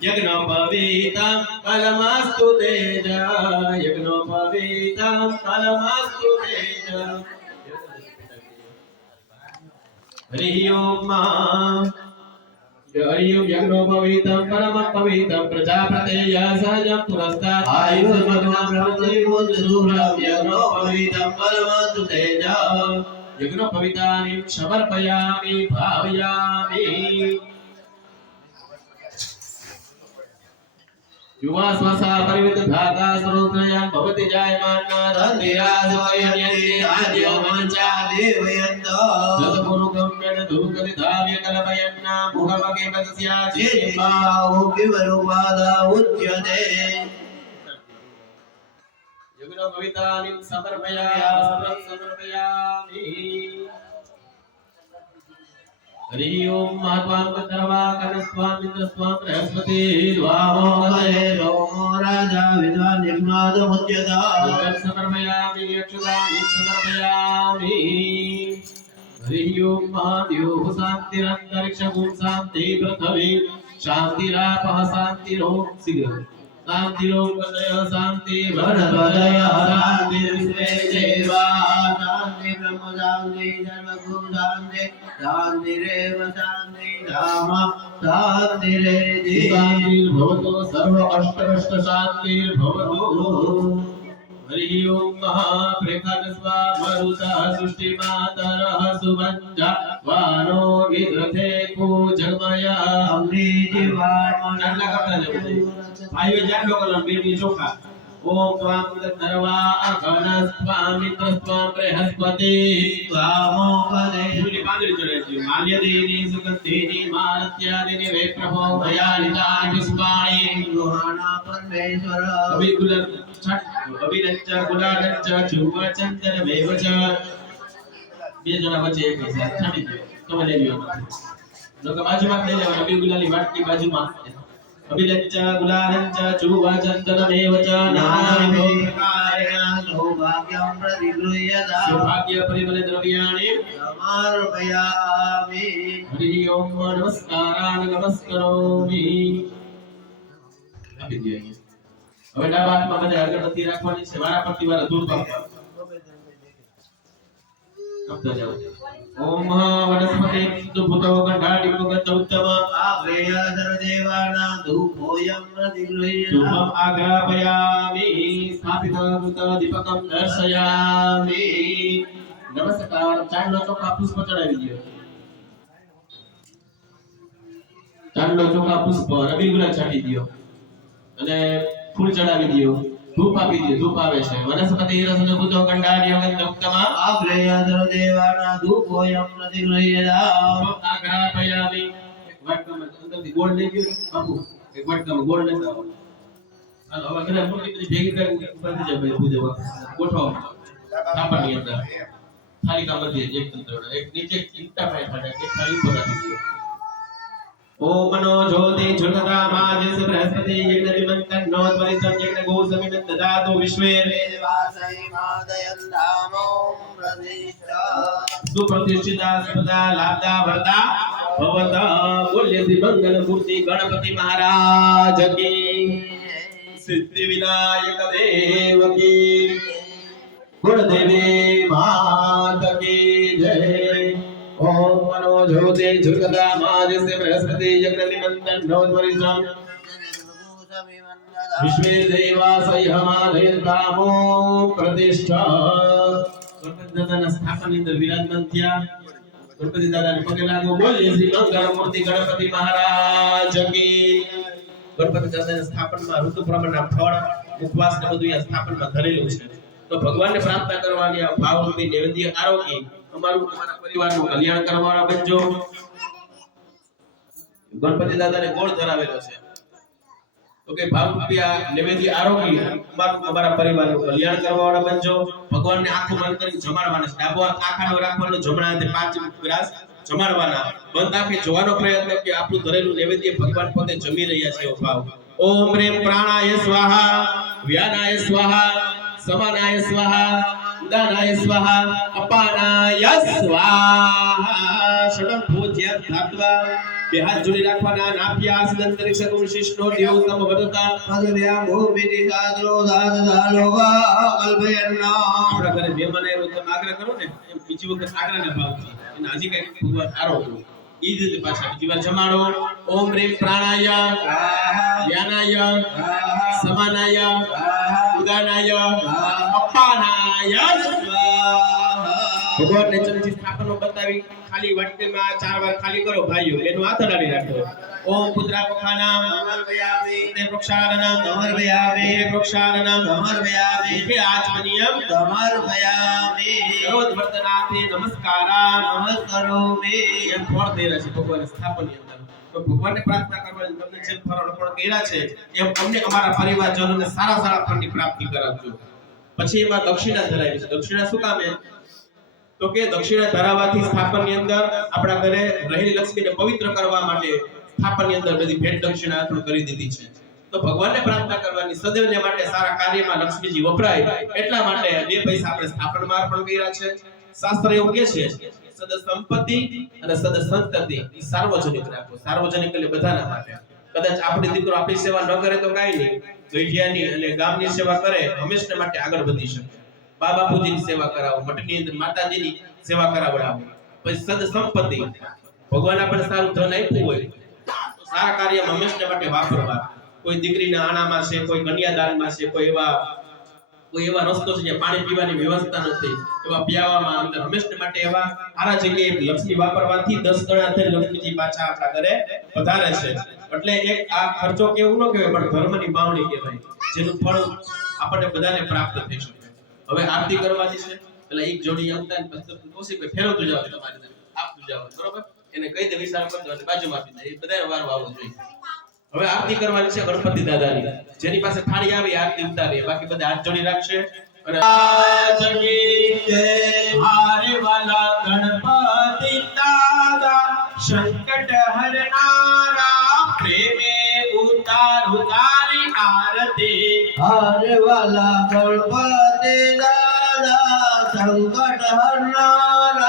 यज्ञोपवीतं फलमस्तु तेजा यज्ञोपवीतं फलमस्तु तेजा हरि ओम यज्ञोपवीतं परमपवित्रं प्रजापतेय सहजं पुरस्तात् आयुर्मग्नं यज्ञोपवीतं फलमस्तु तेजा यज्ञोपवीतानि समर्पयामि भावयामि युवा स्वसा परिवित धाता सर्वत्रयान् भवति जायमाना धन्यराजवयन्ति आद्यो मंचा देवयन्त जतपुरुकं यद दुर्गति धाव्य कलपयन्ना मुखमगे वदस्या चेतिमाहो विवरुवादा उच्यते युगनो भवितानि समर्पयामि हरि ओम महात्वां कतर्वा कनस्वां मित्रस्वां बृहस्पति द्वामो कले रोमो राजा विद्वान् यज्ञादमुच्यता समर्पयामि यक्षदानि समर्पयामि हरि ओम महादेव शान्तिरन्तरिक्षगुं शान्ति पृथ्वी शान्तिरापः शान्तिरोम शीघ्र शान्तिरोपदय शान्ति वरदय शान्ति विश्वे देवा शान्ति ब्रह्म शान्ति सर्वभूत शान्ति शान्तिरेव शान्ति धाम शान्तिरेधि शान्तिर्भवतु सर्व अष्टकष्ट शान्तिर्भवतु हरि ओम महाप्रेखनस्वा मरुतः सृष्टिमातरः सुवञ्जा वानो विदधे पूजमया अग्नि जीवा चांदला करता जाओ भाइयों जान लो कलम बेटी चोखा ओम त्वां नरवा अगणस्त्वां मित्रस्त्वां बृहस्पति त्वामो पदे पूरी पांगड़ी चढ़े थी माल्यदेनी सुगंधिनी मारत्यादिनी वे प्रभो भयालिता पुष्पाणि गुहाना परमेश्वर अभिगुल छठ अभिरच्च गुलागच्च चुवा चंदन वेवच બે જણા વચ્ચે એક છે છાડી દો તમે લઈ લ્યો લોકો બાજુમાં લઈ લેવા અભિગુલાની વાટકી બાજુમાં अभिलच्च गुलाहंच चुवा चंदनमेवच नानाविधकारेण सौभाग्यं प्रतिगृह्यता सौभाग्य परिमल द्रव्याणि समर्पयामि हरि ओम नमस्कारान् नमस्करोमि આપી દઈએ હવે ડાબા હાથમાં મને અગરબત્તી રાખવાની છે વારા પરથી વારા ધૂપ આપવા આપતા જાઓ ओम वनस्पति सुभुतो गंधाडि मुगत उत्तम आग्रेयधर देवाना धूपोयं प्रतिगृह्यता धूपम् आग्रापयामि स्थापितं दीपकं दर्शयामि नमस्कार चांदलो ચોખા પુષ્પ ચડાવી દો ચાંદલો ચોખા પુષ્પ રવિગુલા છાડી દો અને ફૂલ ચડાવી દો धूप આપી દે ધૂપ આવે છે વનસ્પતિ રસનો ભૂતો ગંધાર્ય ગંધોક્તમ આગ્રેયધર દેવાના ધૂપોયં પ્રતિગૃહ્યતા આગ્રાપયામિ વાટકામાં અંદરથી ગોળ લઈ ગયો બાપુ એક વાટકામાં ગોળ લેતા આવો હાલો હવે ઘરે મૂકી ભેગી કરી ઉપરથી જાય ભાઈ પૂજવા ગોઠવો થાપણની અંદર થાળી કા મધ્ય એક તંત્ર એક નીચે ચિંતા પાય પડે એક થાળી ઉપર રાખી દો ओम मनो ज्योति झुलता माजस बृहस्पति यज्ञ निमंत्रण नोत्वरितं यज्ञ गोसमित ददातु विश्वे देवासै मादयन्तामो प्रतिष्ठा सुप्रतिष्ठिता सदा लाभदा वरदा भवता मूल्यति मंगल मूर्ति गणपति महाराज की सिद्धि विनायक देव की गुणदेवी मात की जय ओम मनो ज्योति झुलता माजस बृहस्पति यज्ञ निमंत्रण नोत्वरितं विश्वे देवासै हमादयन्तामो प्रतिष्ठा गणपति दादाના સ્થાપનની અંદર વિરાજમાન થયા ગણપતિ દાદાને પગે લાગો બોલીએ શ્રી મંગળ મૂર્તિ ગણપતિ મહારાજ કી ગણપતિ દાદાના સ્થાપનમાં ઋતુ પ્રમાણના ફળ ઉપવાસ ને બધું આ સ્થાપનમાં ધરેલું છે તો ભગવાનને પ્રાર્થના કરવાની આ ભાવરૂપી નૈવેદ્ય આરોગી અમારું અમારા પરિવારનું કલ્યાણ કરવાવાળા બનજો ગણપતિ દાદાને ગોળ ધરાવેલો છે તો કે ભાવરૂપી આ નૈવેદ્ય આરોગી અમારા પરિવારનું કલ્યાણ કરવાવાળા બનજો ભગવાનને આંખો બંધ કરી જમાડવાના છે ડાબો આંખાનો રાખવાનો જમણા હાથે 5 ગ્લાસ જમાડવાના બંધ આંખે જોવાનો પ્રયત્ન કે આપણું ધરેલું નૈવેદ્ય ભગવાન પોતે જમી રહ્યા છે એવો ભાવ ओम ह्रीं प्राणाय स्वाहा व्यानाय स्वाहा समानाय स्वाहा उदानाय स्वाहा अपानाय स्वाहा षडं पूज्य धात्वा બે હાથ જોડી રાખવાના નાભ્યા આસનંતરિક્ષ વિશિષ્ટો દેવ સમવદતા પદવ્યા ભૂમિતિ સાદરો દાદ દાલોગા કલ્પયન્ના આપણા ઘરે મહેમાન આવ્યો તમે આગ્રહ કરો ને એમ બીજી વખત આગ્રહના ભાવથી અને હજી કઈ ભગવાન આરો ઈ જ રીતે પાછા બીજી વાર જમાડો ઓમ ह्रीं प्राणाय व्यानाय समानाय उदानाय अपानाय भगवान ने चमची स्थापनो बतावी खाली वाटके में 4 बार खाली करो भाइयों एनु हाथ अडाडी राखो ओम पुत्रापखाना अमरव्यामी ते प्रक्षालनम अमरव्यामी प्रक्षालनम अमरव्यामी के आचमनियम अमरव्यामी रोज वर्तनाते नमस्कारा नमस्करोमि एम फोड़ दे रहा છે ભગવાન સ્થાપનની અંદર તો ભગવાનને પ્રાર્થના કરવાની તમને જે ફળ અર્પણ કર્યા છે એમ અમને અમારા પરિવારજનોને સારા સારા ફળની પ્રાપ્તિ કરાવજો પછી એમાં દક્ષિણા ધરાવી છે દક્ષિણા શું કામે તો કે દક્ષિણા ધરાવવાથી સ્થાપનની અંદર આપણા ઘરે રહેલી લક્ષ્મીને પવિત્ર કરવા માટે સ્થાપનની અંદર બધી ભેટ દક્ષિણા અર્પણ કરી દીધી છે તો ભગવાનને પ્રાર્થના કરવાની સદૈવને માટે સારા કાર્યમાં લક્ષ્મીજી વપરાય એટલા માટે બે પૈસા આપણે સ્થાપનમાં અર્પણ કર્યા છે શાસ્ત્ર એવું કહે છે સદ સંપત્તિ અને સદ સંતતિ એ સાર્વજનિક રાખો સાર્વજનિક એટલે બધાના માટે કદાચ આપણી દીકરો આપણી સેવા ન કરે તો કાઈ નહીં ગઈઢિયાની અને ગામની સેવા કરે હંમેશા માટે આગળ વધી શકે બા બાપુજીની સેવા करावो મઠની અંદર માતાજીની સેવા કરાવડાવો પછી સદ સંપત્તિ ભગવાન આપણે સારું ધન આપ્યું હોય તો સારા કાર્યમાં હંમેશા માટે વાપરવા કોઈ દીકરીના આણામાં છે કોઈ કન્યાદાનમાં છે કોઈ એવા રસ્તો છે જ્યાં પાણી પીવાની વ્યવસ્થા નથી એવા પિયાવામાં અંદર હંમેશા માટે એવા સારા જગ્યાએ લક્ષ્મી વાપરવાથી 10 ગણા થઈ લક્ષ્મીજી પાછા આપણા ઘરે પધારે છે એટલે એક આ ખર્ચો કેવું ન કહેવાય પણ ધર્મની બાવણી કહેવાય જેનું ફળ આપણને બધાને પ્રાપ્ત થઈ શકે હવે આરતી કરવાની છે એટલે એક જોડી આવતા ને પછી કોશી ભાઈ ફેરવતું જાવ તમારે આપતું જાવ બરોબર એને કહી દે વિચાર કરજો અને બાજુમાં આપી દે એ બધાય વારો આવવો જોઈએ હવે આરતી કરવાની છે ગણપતિ દાદાની જેની પાસે થાળી આવી આરતી ઉતારે બાકી બધા હાથ જોડી રાખશે અને આજની જય હારે વાલા ગણપતિ દાદા સંકટ હરનારા પ્રેમે ઉતારું તારી આરતી हारे वाला गणपति दादा संकट हरनारा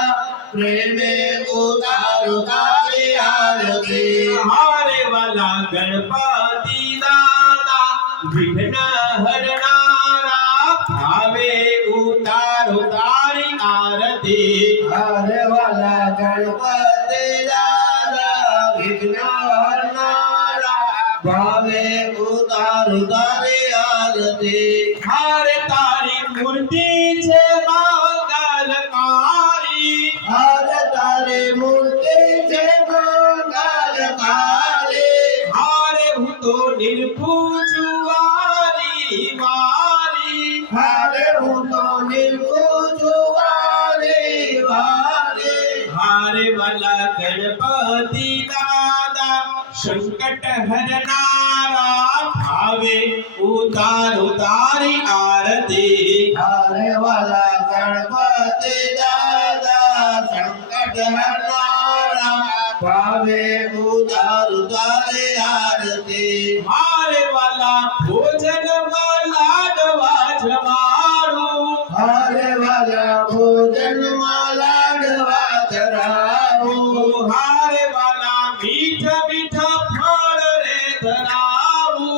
प्रेमे उतारो तारी आरती हारे वाला गणपति दादा विघ्न हरनारा भावे उतारो तारी आरती हारे वाला गणपति दादा विघ्न हरनारा भावे उतारो तारी आरती हारे तारी मूर्ति छे मंगलकारी हारे तारी मूर्ति छे मंगलकारी हारे हूँ तो निर्भुजवारी वारी हारे हूँ तो निर्भुजवारी वारी हारे वाला गणपति दादा संकट हरनारा भावे उतारो तारी आरती हारे वाला गणपति दादा संकट हरनारा भावे उतारो तारी आरती हारे वाला भोजन वाला दवा जमाड़ू हारे वाला भोजन माला डवा धराओ हारे वाला मीठा मीठा फल रे धराऊ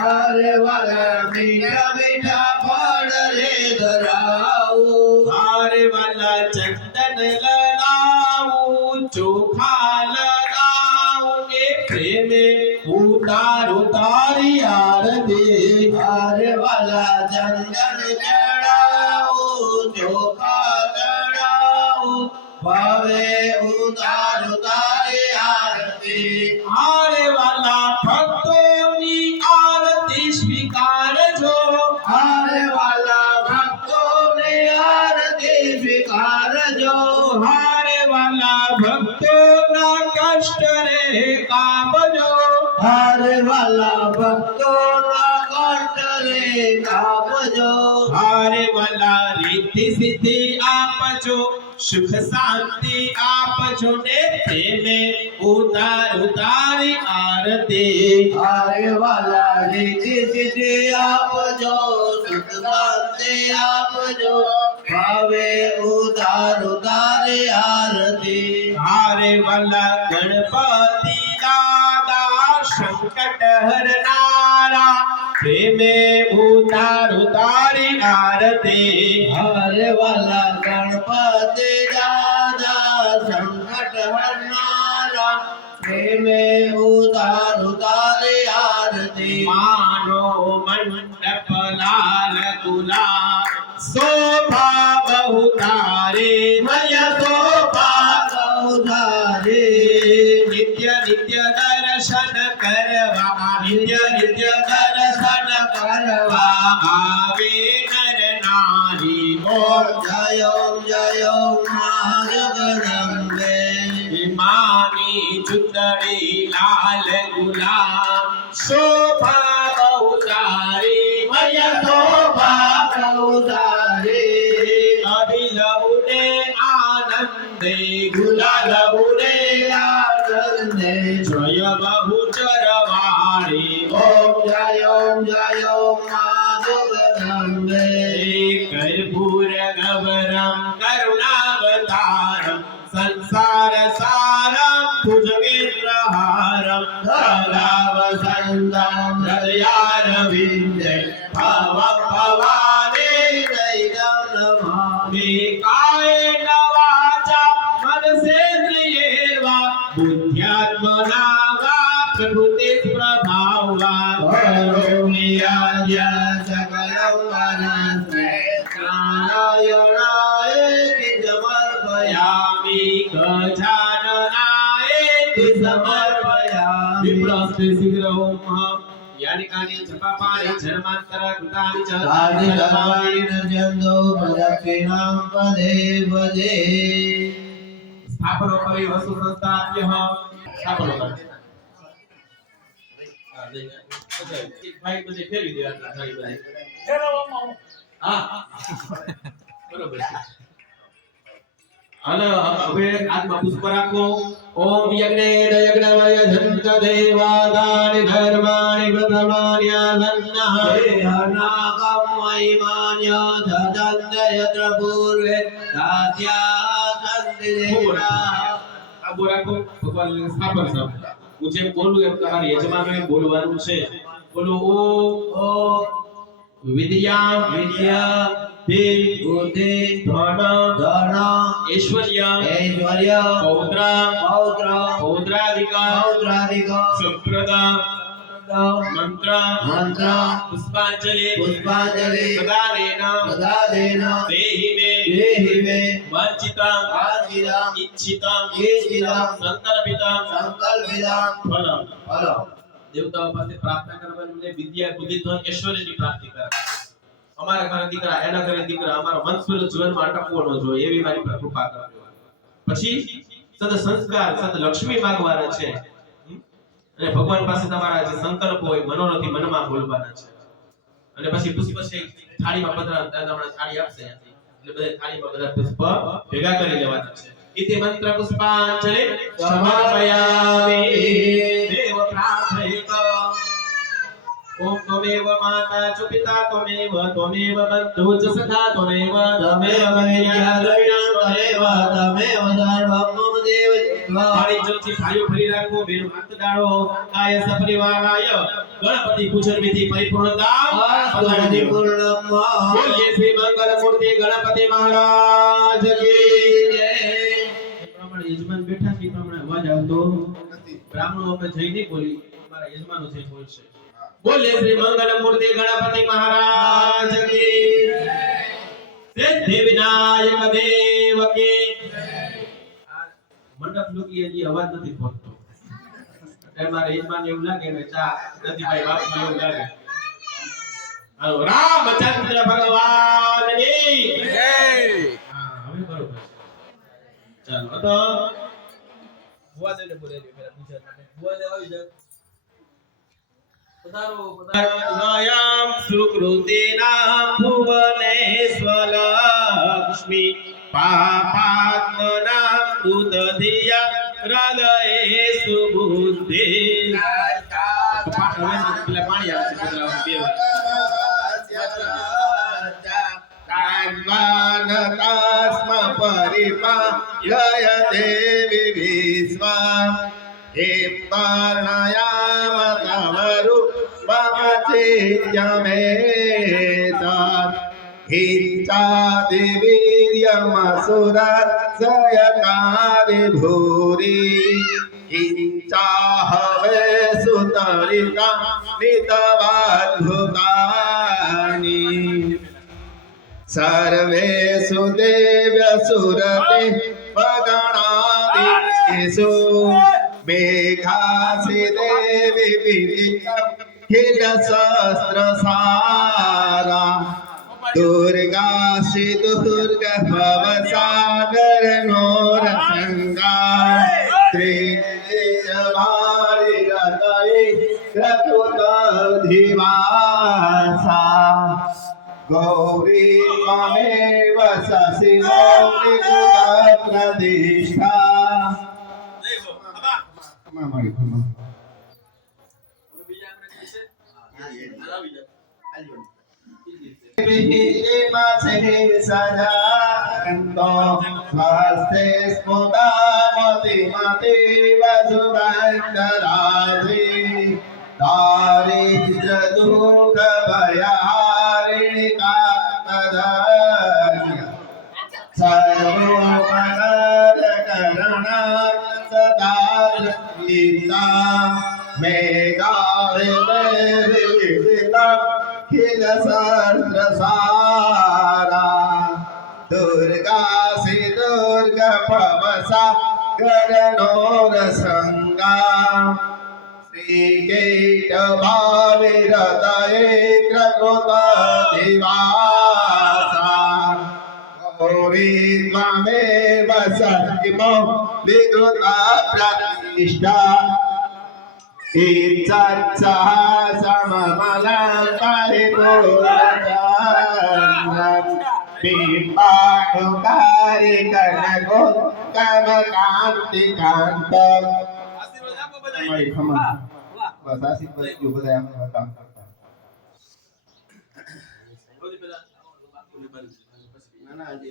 हारे वाला मीठा मीठा फल रे धराओ हारे वाला चंदन लगाऊ चोखा लगाऊ के प्रेमे उतारो तारी आरती हारे वाला चंदन चढ़ाओ चोखा चढ़ाओ भावे उतारो तारी आरती हारे वाला भक्तों आरती स्वीकार जो हारे वाला भक्तों ने आरती स्वीकार जो हारे वाला भक्तों ना कष्ट रे काम जो हारे वाला भक्तों ना कष्ट કરે કાપજો હારે વાલા રીતિ સિદ્ધિ આપજો સુખ શાંતિ આપજો ને તેને ઉતારી આરતી હારે વાલા રીતિ સિદ્ધિ આપજો સુખ શાંતિ આપજો ભાવે ઉતારે આરતી હારે વાલા ગણપતિ દાદા સંકટ હરનારા પ્રેમે ઉતારી આરતી હરે વાલા ગણપતિ દાદા સંકટ હરનારા પ્રેમે ઉતારે આરતી માનો મંડપ લાલ ગુલાબ શોભા બહુ તારે મય શોભા ગૌધારે નિત્ય નિત્ય દર્શન કરવા નિત્ય નિત્ય દર્શન કરવા આવે નર નારી ઓમ જય મા જગદંબે માની ચુંદડી લાલ ગુલાબ શોભા બહુ તારી મય શોભા ગૌધારે અભિલઉડે આનંદે ગુલાલ ગુલાલ ઉડે આનંદે જય બહુ ચરવાણી ઓમ જય મા જગદંબે કર્પૂર ગૌરમ કરુણાવતારમ સંસાર સારમ ભુજગેન્દ્રહારમ ધરાવસંતમ હૃદયારવિંદે ભવ ભવાને દૈવમ નમામિ કાયેન વાચા મનસેન્દ્રિયેર્વા બુદ્ધ્યાત્મના વા પ્રકૃતિ પ્રભાવા કરોમિ યાજ્ય સકલં વનસ્મે નારાયણાય સમર્પયામિ ગજાનનાય સમર્પયામિ વિપ્રસ્તે શીઘ્ર ઓમ યાનિકાની જપાપાની જન્માંતર કૃતાની ચ આદિ સર્વાણિ નર્યન્તો પ્રદક્ષિણાં પદે પદે સ્થાપનો કરી વસુ સંસ્થાપ્યઃ સ્થાપનો કરી ભાઈ બધે ફેરવી દે આટલા ભાઈ બધે હા બરોબર છે અને હવે હાથમાં પુષ્પ રાખો ઓમ યજ્ઞેન યજ્ઞમય ધંત દેવાદાનિ ધર્માણિ પ્રથમાન્યાસન્નઃ દેહનાગમ મહિમાન્ય ધદંત યત્ર પૂર્વે દાસ્યા સંતિ દેવા આ બોરાકો ભગવાન સ્થાપન શબ્દ હું જેમ બોલું એમ તમારે યજમાનોએ બોલવાનું છે બોલો ઓ વિદ્યા વિદ્યા તે બુદ્ધિ ધન ધન ઐશ્વર્ય ઐશ્વર્ય પૌત્ર પૌત્ર પૌત્રાધિક પૌત્રાધિક સુપ્રદ મંત્ર મંત્ર પુષ્પાંજલિ પુષ્પાંજલિ પ્રદાનેન પ્રદાદેન દેહિ મે દેહિ મે વાંચિતં આજીરં ઇચ્છિતં ઈચ્છિતં સંકલ્પિતં સંકલ્પિતં ફલમ ફલમ દેવતાઓ પાસે પ્રાર્થના કરવાની ને વિદ્યા બુદ્ધિ ધન ઐશ્વર્યની પ્રાપ્તિ કરે અમારા ઘરે દીકરા એના ઘરે દીકરા અમારો વંશવેલો જીવનમાં અટકવો ન જોઈએ એવી મારી પર કૃપા કરજો પછી સદ સંસ્કાર સદ લક્ષ્મી માંગવાના છે અને ભગવાન પાસે તમારા જે સંકલ્પ હોય મનોરથી મનમાં બોલવાના છે અને પછી પુષ્પ છે થાળીમાં પધરા દાદા હમણાં થાળી આપશે એટલે બધા થાળીમાં બધા પુષ્પ ભેગા કરી લેવાના છે ઇતિ મંત્ર પુષ્પાંજલિ સમર્પયામિ દેવ પ્રાર્થયિત ઓમ ત્વમેવ માતા ચ પિતા ત્વમેવ બંધુ ચ સખા ત્વમેવ તમેવ વિદ્યાદ્રવિણં તમેવ તમેવ સર્વં મમ દેવ જીવા પાણી જલથી ભાઈઓ ભરી રાખો બેન હાથ ડાળો કાય સપરિવારાય ગણપતિ પૂજન વિધિ પરિપૂર્ણતા આસ્તુતિ પૂર્ણમ બોલીએ શ્રી મંગલ મૂર્તિ ગણપતિ મહારાજ કી જય એ પ્રમાણે યજમાન બેઠા છે એ પ્રમાણે અવાજ આવતો બ્રાહ્મણો આપણે જઈ નહીં બોલી મારા યજમાનો છે બોલશે બોલીએ શ્રી મંગલ મૂર્તિ ગણપતિ મહારાજ કી જય સિદ્ધિ વિનાયક દેવ કી આ મંડપ લોકી હજી અવાજ નથી પહોંચતો એટલે મારા યજમાન એવું લાગે ને ચા નદીભાઈ બાપુ એવું લાગે હાલો રામચંદ્ર ભગવાનની જય હા હવે બરોબર ચાલો તો બુઆ દેને બોલેલી પેલા પૂછવા માટે બુઆ દે આવી જાય स्वयं सुकृतिनां भुवनेश्वर लक्ष्मी पापात्मनां कृतधिया हृदये सुबुद्धि પેલા પાણી આવે છે બે વાર कान्वानतास्म परिपालय देवी विश्वा किं वर्णयाम तव रूपमचित्यमेतत् हिंसादिवीर्यमसुरसयकारि भूरि हिंसाहवे सुतरिका नितवाद्भुतानि सर्वेषु देव्यसुरते वगणादिषु मेघासि देवी विदितखिलशस्त्रसारा दुर्गासि दुर्गभवसागर नोरसङ्गा त्रिदेवारिरतये क्रतुतधिवासा गौरी ममेव शशिमौलिप्रतिष्ठा सजान्तो स्वस्ते स्मुदामतिमतीव सुगन्धराजी दारिद्र्य दुःख भयहारिणि कामधन्य सर्वोपकारकरणा सदा गीता मेघाविविदिता खिल सहस्रसारा दुर्गासि दुर्गभवसा गगनोरसङ्गा श्रीकेटभाविरतये क्रतुतधिवासा गौरी त्वमेव सत्किमो विकृता प्रतिष्ठा इत्सत्सहस्रममलं परिपूर्णं बिम्बाणुकारि कनको कमकान्तिकान्तम् बस आशीर्वाद जो बताया हमने बताओ ना जी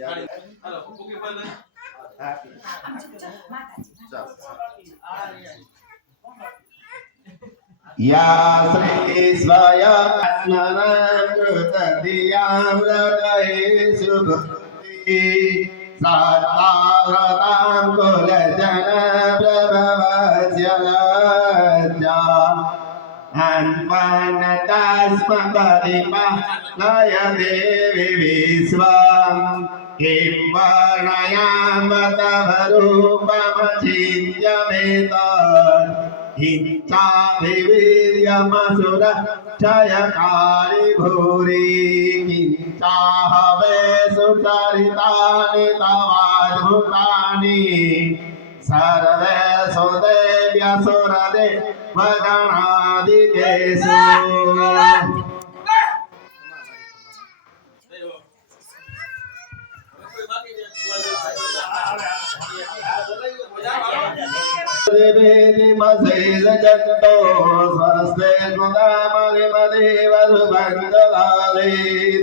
या श्री स्वयंकृतधियामृतये सुभक्ति साताव्रतां कुलजनप्रभवस्य लज्जा अन्वन्नतास्मपरिपालय देवी विश्वं किं वर्णयाम तव रूपमचिन्त्यमेतत् हिंसाभिवीर्यमसुरक्षयकारि भूरि हिंसाहवे सुचरितानि तवाद्भुतानि सर्वेषु देव्यसुरदे वगणादिकेषु जगतो स्वस्ते मुदामरिमदेव सुभङ्गलाले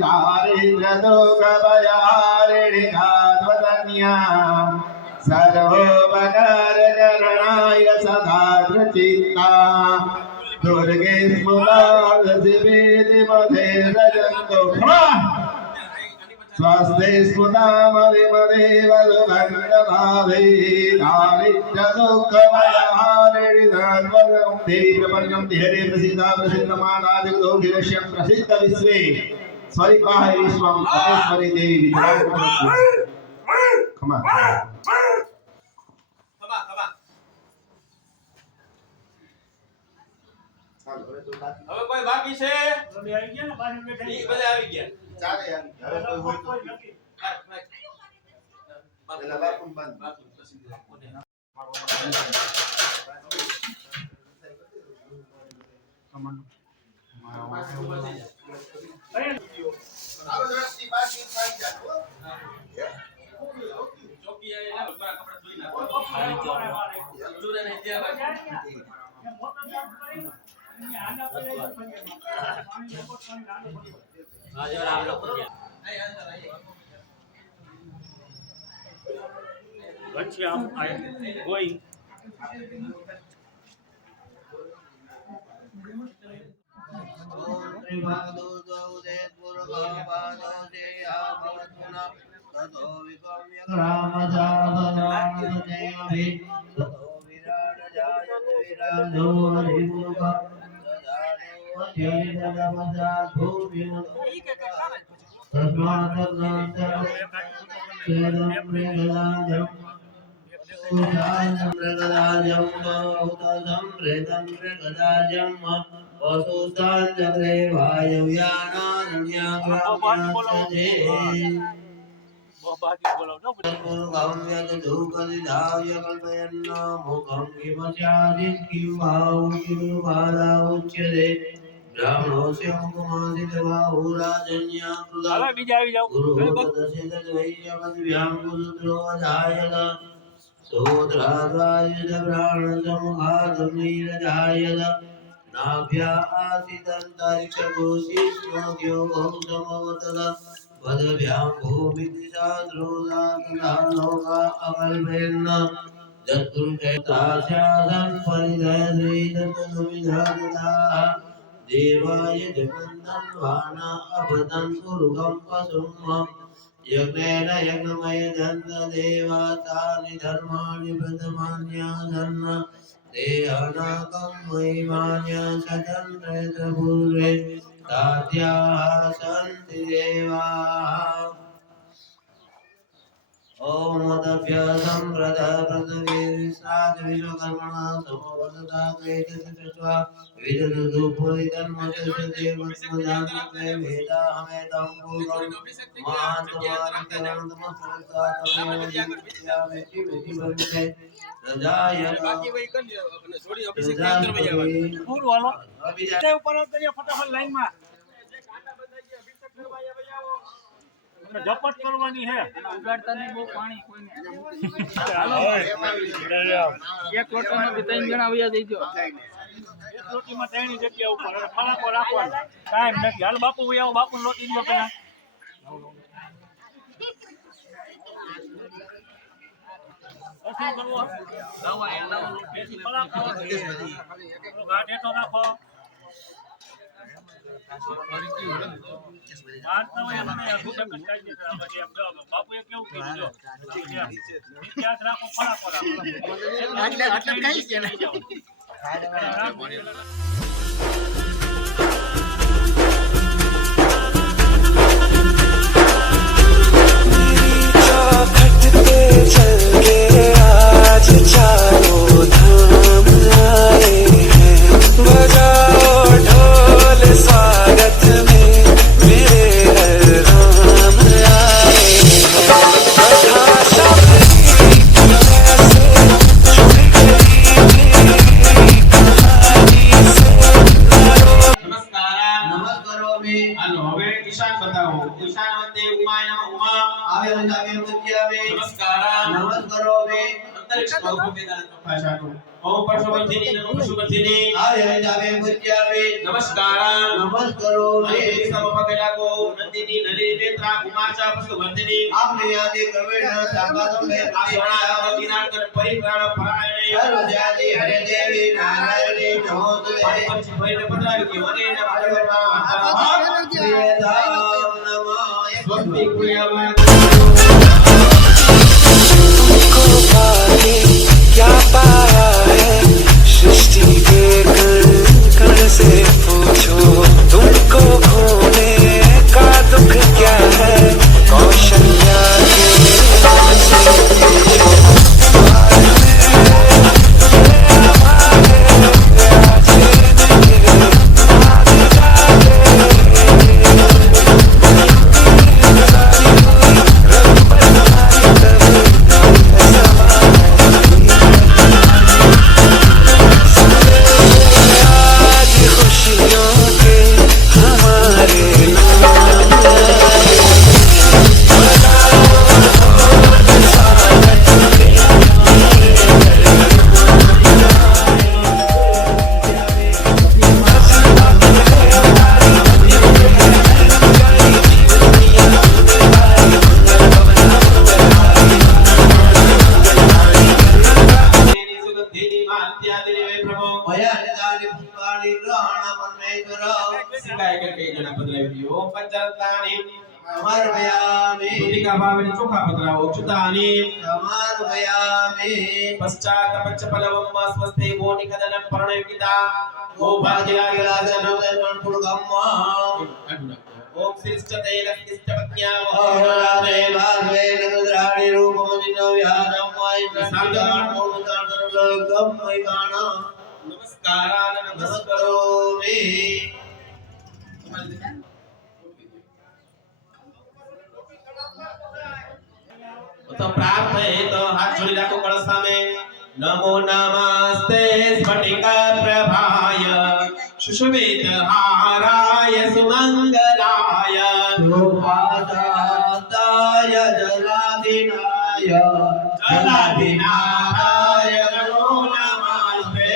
दारिद्र्यदुःखभयारिणि घात्वतन्या सर्वोपकारकरणाय सदा प्रचित्ता दुर्गे स्मृता शिवेति मधे रजन्तो स्वस्ते स्मृतामविमदेव सुगन्धभावे दारिद्र्यदुःखभयहारिणि सर्वं देवी प्रपन्नं हरे प्रसीदा प्रसिद्धमाता जगदोऽखिलस्य प्रसिद्ध विश्वे स्वरिपाहि विश्वं परेश्वरी देवी विद्यार्थी खमा હવે કોઈ બાકી છે બધા આવી ગયા ને બાજુ બેઠા ઈ બધા આવી ગયા ચાલે આવી ગયા હવે કોઈ હોય તો પેલા બાપુ બંધ બાપુ પ્રસિદ્ધ કોને ચોકી આવેલા ઉભા કપડા ધોઈ નાખો. ચૂરા ને ત્યાં રાખો. Once I'm going. देवाय जगन्नन्वाना अभदं सुरुगं पशुम् यज्ञेन यज्ञमयजन्त देवातानि धर्माणि प्रथमान्यासन् ते अनाकं महिमान्यासचन्द्रेन्द्रपूर्वे ताद्याः सन्ति देवाः ओम तभ्य संप्रद पृथ्वी विश्राद विश्वकर्मणा समवदता कैतस्वा विदुदुपुरितं मजस्ते वत्सजाते वेदा हमें तंपूर्णं महान्तमानन्तमस्ता तमोदित्या वेति वेति वर्ते रजाय બાકી વઈ કરી લ્યો અને થોડી અભિષેક કરવા જવાનું. પૂરું હાલો તે ઉપર કરીએ ફટાફટ લાઈનમાં ઝપટ કરવાની હે ઉગાડતા નહીં બહુ પાણી કોઈને હાલો એક લોટામાં બે ત્રણ જણા આવ્યા દેજો એક લોટીમાં ત્રણની જગ્યા ઉપર અને ફરાકો રાખવાનો ટાઈમ નથી હાલ બાપુ આવો બાપુ લોટી દો પેલા પછી કરવો દવા એના લોટી ફરાકો ગાંઠ હેઠો રાખો બાપુ એ કેવું કીધું રાખો ફરાકો क्या पाया है सृष्टि के कण कण से पूछो तुमको खोने का दुख क्या है कौशल्या खुशियों के પરમેશ્વર સિવાય કે કઈ જણા પધરાવી દીધો ઓમ પંચરત્નાની સમર્પયામિ ભૂતિકા ભાવેને ચોખા પધરાવો અચ્યુતાની સમર્પયામિ પશ્ચાત પંચપલવમ સ્વસ્તે ગોનિકદન પરણયકિતા ગો ભાગ્યાલાજન ઓમ શ્રીષ્ඨતૈલ શ્રીષ્ઠપત્ન્યા ઓરાતે ભાવે નગદ્રાણી રૂપમદિનો વ્યાદમ વાય સાંગણ મોમદાન લોકમ મૈદાન નમસ્કારાન નમસ્કારોમિ તો પ્રાર્થ હે તો હાથ જોડી રાખો કળશ સામે નમો નમસ્તે સ્ફટિકા પ્રભાય સુષુમિત હારાય સુમંગલાય રૂપાદાતાય જલાધિનાય જલાધિનાથાય નમો નમસ્તે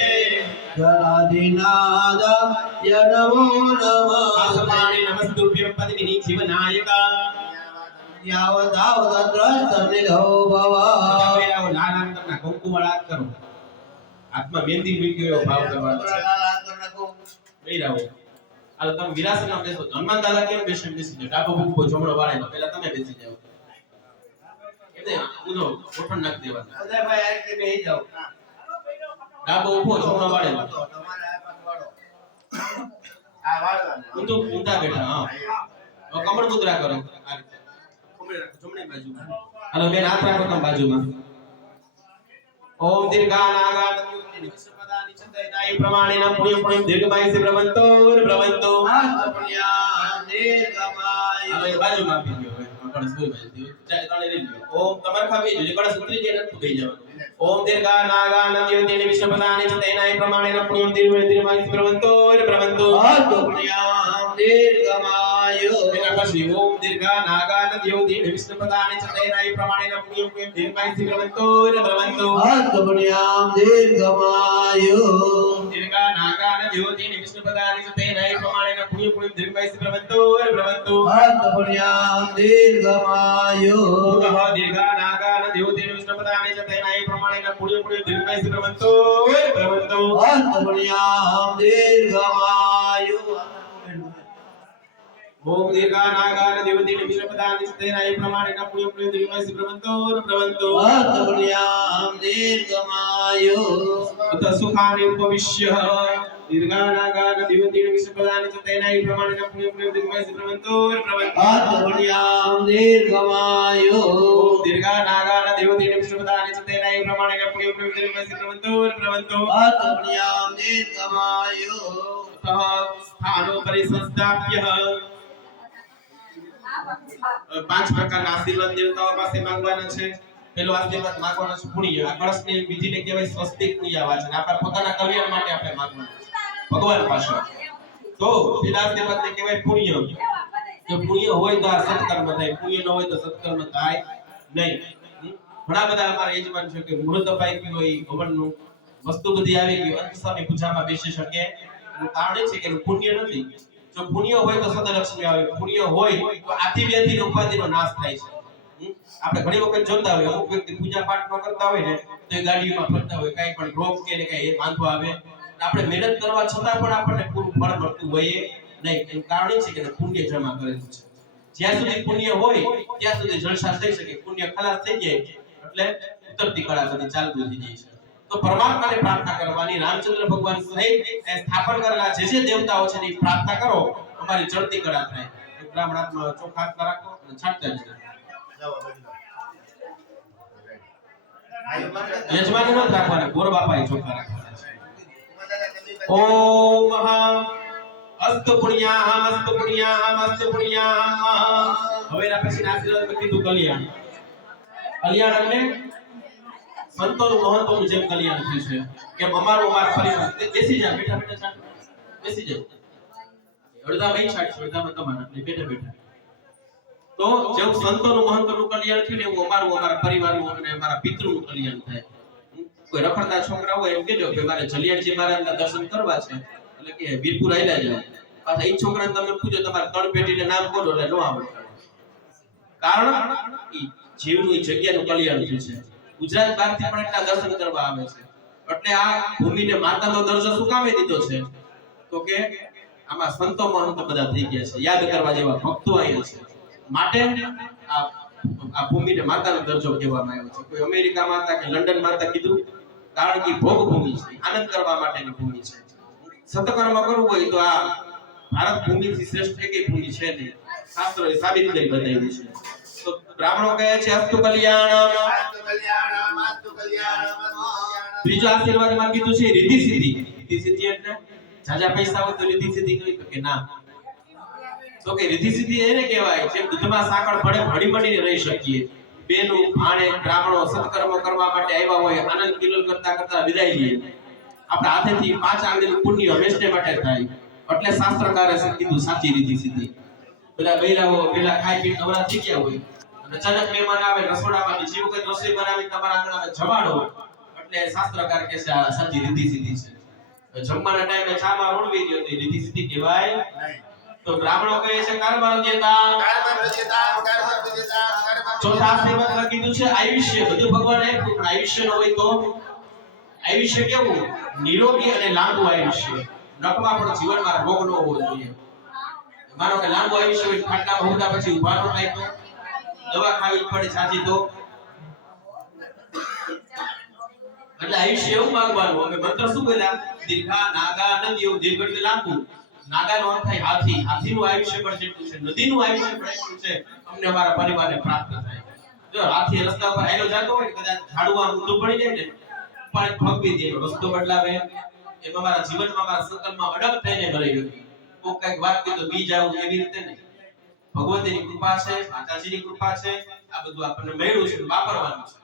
જલાધિનાદાય નમો નમઃ આસમાને નમસ્તુભ્યં પદ્મિની જીવનાયકા યાવદાવદ્રષ્ટનિધો ભવ લાલાન તમને કંકુ વાળા કરો આત્મા મહેંદી મૂકી ગયો ભાવ કરવાનો છે બેરાવો હાલો તમે વિરાસનમાં બેસો હનુમાન દાદા કેમ બેસી જાવ ડાબો ભૂકો જમણો વાળાનો પહેલા તમે બેસી જાવ એટલે ઉનો ગોઠણ નાખ દેવાનું ઉદયભાઈ આ રીતે બેહી જાઓ ડાબો ઊભો જમણો વાળાનો તમારે આ પાછળ આ વાળવાનું ઊંધા બેઠા હા હવે કમળ મુદ્રા કરો આ રીતે કમળ રાખો જમણી બાજુ હાલો બેન હાથ રાખો તમે બાજુમાં ઓમ દીર્ઘાનાગાન વિશ્વપદાની ચંદયનાય પ્રમાણેના પુણ્ય પુણ્ય દીર્ઘમાય પ્રવંતો પ્રવંતો આત્મન્યા નિર્ગમાય હવે બાજુમાં આપી દો હવે કળશ કોઈ બાજુ ચાલે તાણે લઈ લ્યો ઓમ તમાર ખાવી જો કળશ ઉતરી જાય ને થઈ જવાનું ઓમ દીર્ઘાનાગાન દ્યોતિને વિશ્વપદાની ચંદયનાય પ્રમાણેના પુણ્ય દીર્ઘમાય પ્રવંતો પ્રવંતો આત્મન્યા નિર્ગમાય એના પછી ઓમ દીર્ઘાનાગાન દ્યોતિને વિશ્વપદાની ચંદયનાય પ્રમાણેના પુણ્ય દીર્ઘમાય પ્રવંતો પ્રવંતો આત્મન્યા નિર્ગમાય દીર્ઘાનાગાન દ્યોતિને વિષ્ણુપદાની ચંદયનાય પ્રમાણેના પુણ્ય પુણ્ય દીર્ઘમાય પ્રવંતો પ્રવંતો આત્મન્યા નિર્ગમાય ઉદહ દીર્ઘાનાગાન દ્યોતિને વિષ્ણુપદાની ચંદયનાય પ્રમાણેના પુણ્ય પુણ્ય દીર્ઘમાય પ્રવંતો પ્રવંતો આત્મન્યા નિર્ગમાય ઓમ દીર્ઘાનાગાન દ્યોતિને વિષ્ણુપદાની ચંદયનાય પ્રમાણેના પુણ્ય પુણ્ય દીર્ઘમાય પ્રવંતો પ્રવંતો આત્મન્યા નિર્ગમાય ઉત સુખાની ઉપવિશ્ય દીર્ઘાનાગાન દ્યોતિને વિષ્ણુપદાની ચંદયનાય પ્રમાણેના પુણ્ય પુણ્ય દીર્ઘમાય પ્રવંતો પ્રવંતો આત્મન્યા નિર્ગમાય દીર્ઘાનાગાન દ્યોતિને વિષ્ણુપદાની ચંદયનાય પ્રમાણેના પુણ્ય પુણ્ય દીર્ઘમાય પ્રવંતો પ્રવંતો આત્મન્યા નિર્ગમાય સ્થાનો પરિસંસ્થાપ્ય પાંચ પ્રકારના આશીર્વાદ દેવતાઓ પાસે માંગવાના છે પેલો આશીર્વાદ માંગવાનો છે પુણ્ય આ કળશની વિધિને કહેવાય સ્વસ્તિક પુણ્ય વાચન આપણા પોતાના કલ્યાણ માટે આપણે માંગવાનું છે ભગવાન પાસે તો પેલા આશીર્વાદને કહેવાય પુણ્ય જો પુણ્ય હોય તો આ સત્કર્મ થાય પુણ્ય ન હોય તો સત્કર્મ થાય નહીં ઘણા બધા અમારા યજમાન છે કે મુહૂર્ત અપાઈ ગયું હોય ભવનનું વસ્તુ બધી આવી ગઈ અંત સમય પૂજામાં બેસી શકે એનું કારણ એ છે કે એનું પુણ્ય નથી જો પુણ્ય હોય તો સદલક્ષ્મી આવે પુણ્ય હોય તો આથી વ્યાધિ ને ઉપાધિનો નાશ થાય છે આપણે ઘણી વખત જોતા હોય અમુક વ્યક્તિ પૂજા પાઠ ન કરતા હોય ને તો એ ગાડીમાં ફરતા હોય કાઈ પણ રોગ કે ને કાઈ વાંધો આવે આપણે મહેનત કરવા છતાં પણ આપણને પૂરું ફળ મળતું હોય નહીં એનું કારણ એ છે કે પુણ્ય જમા કરેલું છે જ્યાં સુધી પુણ્ય હોય ત્યાં સુધી જલસા થઈ શકે પુણ્ય ખલાસ થઈ જાય એટલે ઉતરતી કળા બધી ચાલતું થઈ જાય છે તો પરમાત્માને પ્રાર્થના કરવાની રામચંદ્ર ભગવાન સહિત સ્થાપન કરેલા જે દેવતાઓ છે એની પ્રાર્થના કરો અમારી ચડતી કળા થાય બ્રાહ્મણાત્મા ચોખા હાથ રાખો અને છાંટતા જજો યજમાની ન રાખવાના ગોર બાપાએ ચોખા રાખવાના છે ઓમ અસ્તુ પુણ્યાહમ અસ્તુ પુણ્યાહમ અસ્તુ પુણ્યાહમ હવે એના પછી આશીર્વાદ કીધું કલ્યાણ કલ્યાણ એટલે સંતોનું મહત્વનું જેમ કલ્યાણ થયું છે કે અમારું પરિવાર બેસી જા બેઠા બેઠા છાંટ બેસી જાવ અડધા ભાઈ છાટ અડધામાં તમારા એટલે બેઠા બેઠા તો જેવું સંતોનું મહત્વનું કલ્યાણ થયું ને એવું અમારા પરિવારનું અને અમારા પિતૃનું કલ્યાણ થાય કોઈ રખડતા છોકરા હોય એમ કહેજો કે મારે જલિયાણજી મહારાજના દર્શન કરવા છે એટલે કે વીરપુર આયલા જાવ પાછા એ છોકરાને તમે પૂછો તમારે ત્રણ પેઢીને નામ બોલો એટલે ન આવડે કારણ ઈ જીવનું ઈ જગ્યાનું કલ્યાણ થયું છે ગુજરાત બહારથી પણ એટલા દર્શન કરવા આવે છે એટલે આ ભૂમિને માતાનો દરજ્જો શું કામે દીધો છે તો કે આમાં સંતો મહંત બધા થઈ ગયા છે, યાદ કરવા જેવા ભક્તો અહીંયા છે. માટે આ ભૂમિને માતાનો દરજ્જો કહેવામાં આવ્યો છે. કોઈ અમેરિકામાં હતા કે લંડનમાં હતા કીધું, કારણ કે ભોગ ભૂમિ છે, આનંદ કરવા માટેની ભૂમિ છે. સત્કર્મ કરવું હોય તો આ ભારત ભૂમિથી શ્રેષ્ઠ એકેય ભૂમિ છે નહીં. શાસ્ત્રોએ સાબિત કરી બતાવ્યું છે. તો બ્રાહ્મણો કહે છે અસ્તુ કલ્યાણમ. ત્રીજો આશીર્વાદમાં કીધું છે રિદ્ધિ સિદ્ધિ. રિદ્ધિ સિદ્ધિ એટલે જાજા પૈસા હોય તો રિદ્ધિ સિદ્ધિ કહી તો કે ના. તો કે રિદ્ધિ સિદ્ધિ એને કહેવાય જે દૂધમાં સાકર ભળે ભળી મળીને રહી શકીએ. બેનું ભાણે બ્રાહ્મણો સત્કર્મ કરવા માટે આવ્યા હોય, આનંદ કિલોલ કરતા કરતા વિદાય લઈએ. આપણા હાથેથી 5 આંગળીનું પુણ્ય હંમેશને માટે થાય. એટલે શાસ્ત્રકારે કીધું સાચી રિદ્ધિ સિદ્ધિ. બધા બૈરાઓ પેલા ખાઈ પી નવરા થઈ ગયા હોય અને અચાનક મહેમાન આવે રસોડામાં જે વખત રસોઈ બનાવી તમારા આંગણામાં જમાડો, એટલે શાસ્ત્રકાર કહે છે આ સાચી રિદ્ધિ સિદ્ધિ છે. જમવાના ટાઈમે ચામાં રોળવી દો તો રિદ્ધિ સિદ્ધિ કહેવાય નહીં. તો બ્રાહ્મણો કહે છે કર્મ રજ્યતા. ચોથા આશીર્વાદમાં કીધું છે આયુષ્ય. બધું ભગવાન આપ્યું પણ આયુષ્ય ન હોય તો આયુષ્ય કેવું? નિરોગી અને લાંબુ આયુષ્ય. નખમાં પણ જીવનમાં રોગ ન હોવો જોઈએ. માનો કે લાંબુ આયુષ્ય હોય, ખાટલામાં હોતા પછી ઊભા ન થાય તો, દવા ખાવી પડે સાચી તો, એટલે આયુષ્ય એવું માંગવાનું. અમે મંત્ર શું બોલ્યા? દીર્ઘા નાગા નદી. એવું દીર્ઘ એટલે લાંબુ, નાગાનો અર્થ થાય હાથી. હાથીનું આયુષ્ય પણ જેટલું છે, નદીનું આયુષ્ય પણ એટલું છે, અમને અમારા પરિવારને પ્રાપ્ત થાય. જો હાથી રસ્તા પર હાલ્યો જતો હોય, કદાચ ઝાડુમાં ઊંધું પડી જાય ને, પણ ભગવી દે, રસ્તો બદલાવે. એમ અમારા જીવનમાં અમારા સંકલ્પમાં અડગ થઈને ભરાઈ ગયું. કોઈ કઈક વાત કરી તો બી જાવ, એવી રીતે નહીં. ભગવતીની કૃપા છે, માતાજીની કૃપા છે, આ બધું આપણને મળ્યું છે, વાપરવાનું છે,